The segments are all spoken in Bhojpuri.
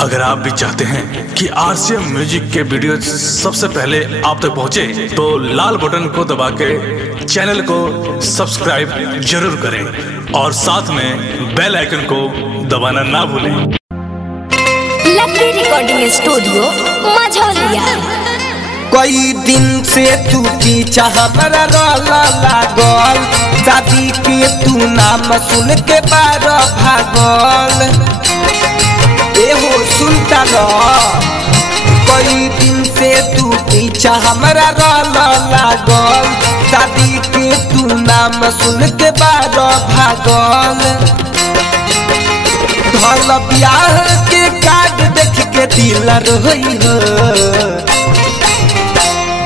अगर आप भी चाहते हैं कि आरसीएम म्यूजिक के वीडियो सबसे पहले आप तक पहुंचे, तो लाल बटन को दबा के चैनल को सब्सक्राइब जरूर करें और साथ में बेल आइकन को दबाना ना भूलें। लकी रिकॉर्डिंग स्टूडियो मझौलिया। कई दिन से तू की चाह हमरा लागल, शादी के तू नाम सुन के बार भागल। एहो सुनता रह, कई दिन से तू की चाह हमरा लागल, शादी के तू नाम सुन के बार भागल। धल ब्याह के कार्ड देख के दिल रोई हो,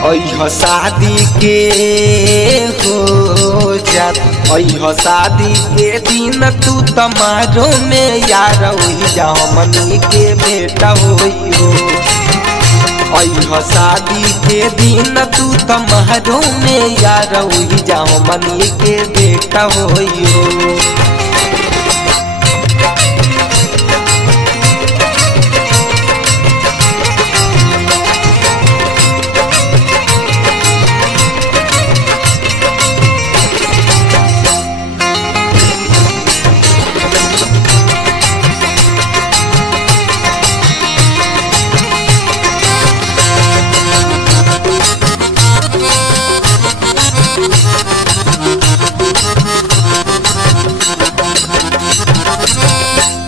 अइह शादी के हो जात, अइह शादी के दिन तू तमारो में यार होई जा हमनी के बेटा होई हो। अइह शादी के दिन तू तमारो में यार होई जा हमनी के बेटा होई हो।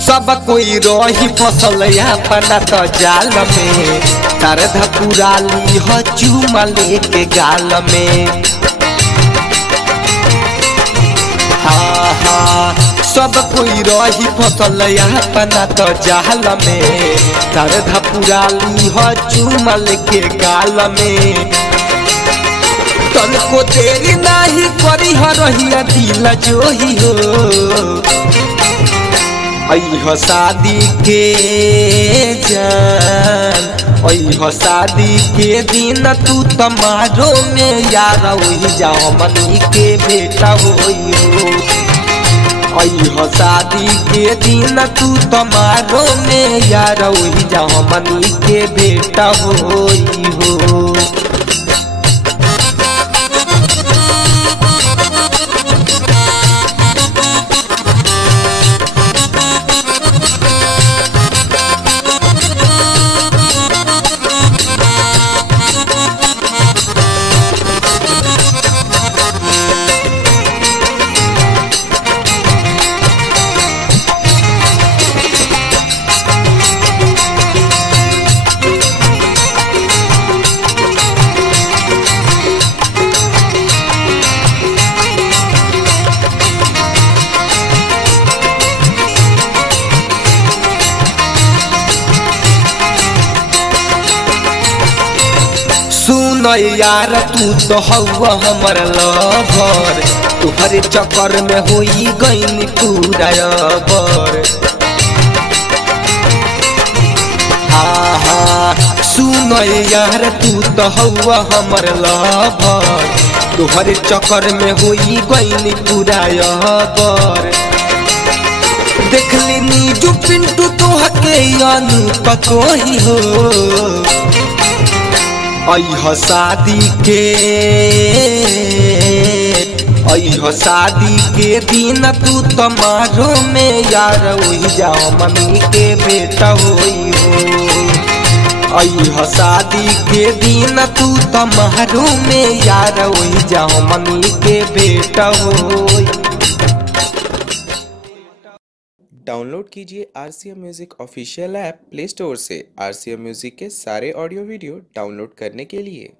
सब कोई रही फसल अपना तो जाल में, तरध पुराली हो चूमा लेके गाल में। हाँ हाँ, सब कोई रही फसल अपना तो जाल में, तरध पुराली हो चूमा लेके गाल में। तन को देरी नहीं करी हो रही दिल जो ही हो, अइह शादी के जान, अइह शादी के दिन तू तमारो में यार होई जा हमनी के बेटा होई हो। अइह शादी के दिन तू तमारो में यार होई जा हमनी के बेटा होई हो। सुन यार तू तो हवा हमर लवर, तुहरे चक्कर में होई गईनी पूरा अबर। हाँ हाँ, सुन यार तू तो हवा हमर लवर, तुहरे चक्कर में होई गईनी पूरा अबर। देख ली जो पिंटू तोहके अनु पकोही हो, अइह शादी के, अइह शादी के दिन तू तमारो में यार होई जा हमनी के बेटा होई हो। अइह शादी के दिन तू तमारो में यार होई जा हमनी के बेटा होई। डाउनलोड कीजिए RCM music official app play store से आरसीएम म्यूजिक के सारे ऑडियो वीडियो डाउनलोड करने के लिए।